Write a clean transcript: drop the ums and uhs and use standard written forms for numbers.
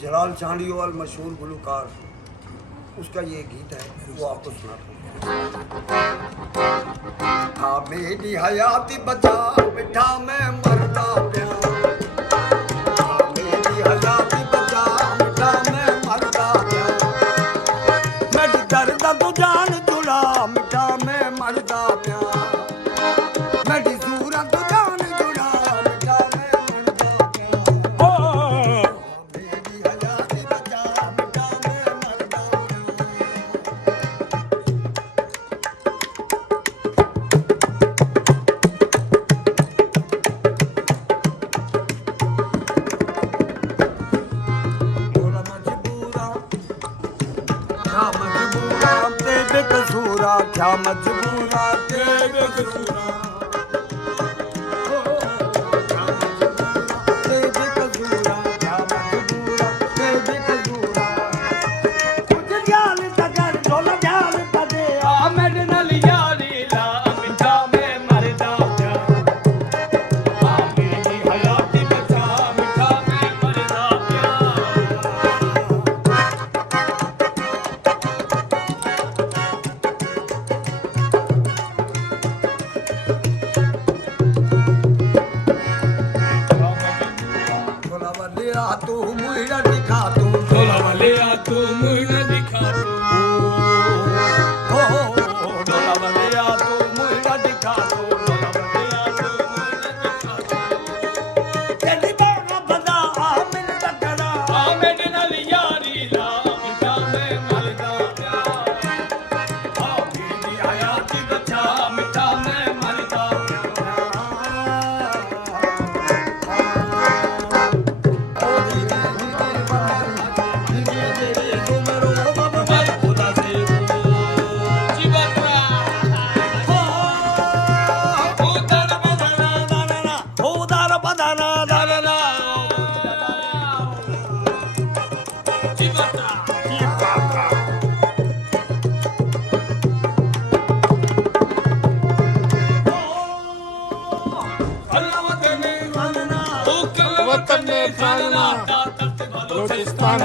जलाल चांडीवाल मशहूर गुलकार, उसका ये गीत है, वो आपको सुनाता हूँ। मेरी हयाती बचा बिठा मैं मरदा प्यार, मेरी हयाती बचा बिठा मैं मरदा प्यार, मेरी दर्द तू जान जुड़ा मिठा मैं मरदा प्यार, मेरी सूरत तू जान जुड़ा मिठा मैं मरदा प्यार, मेरी हयाती बचा मिठा मैं मरदा बेकसूरा क्या मजबूरा के बेकसूरा के बेकसूरा क्या मजबूरा के बेकसूरा कुछ ख्याल तकर ढोल ख्याल तदे आ मेरे नाल यारी ला मिठा मैं मरदा प्यार, आ मेरी हयाती बचा मिठा मैं मरदा प्यार। तू मुइरा दिखा तू ढोला वालिया तू मुइरा दिखा तू ढोला वालिया तू मुइरा दिखा तू ढोला वालिया तू मुइरा दिखा तू तेरी बागा बदा आ मेरे टकरा आ मेरे नाल यारी ला मिठा मैं मरदा प्यार, आ मेरी हयाती बचा मिठा मैं मरदा वतन खाना बलूचिस्तान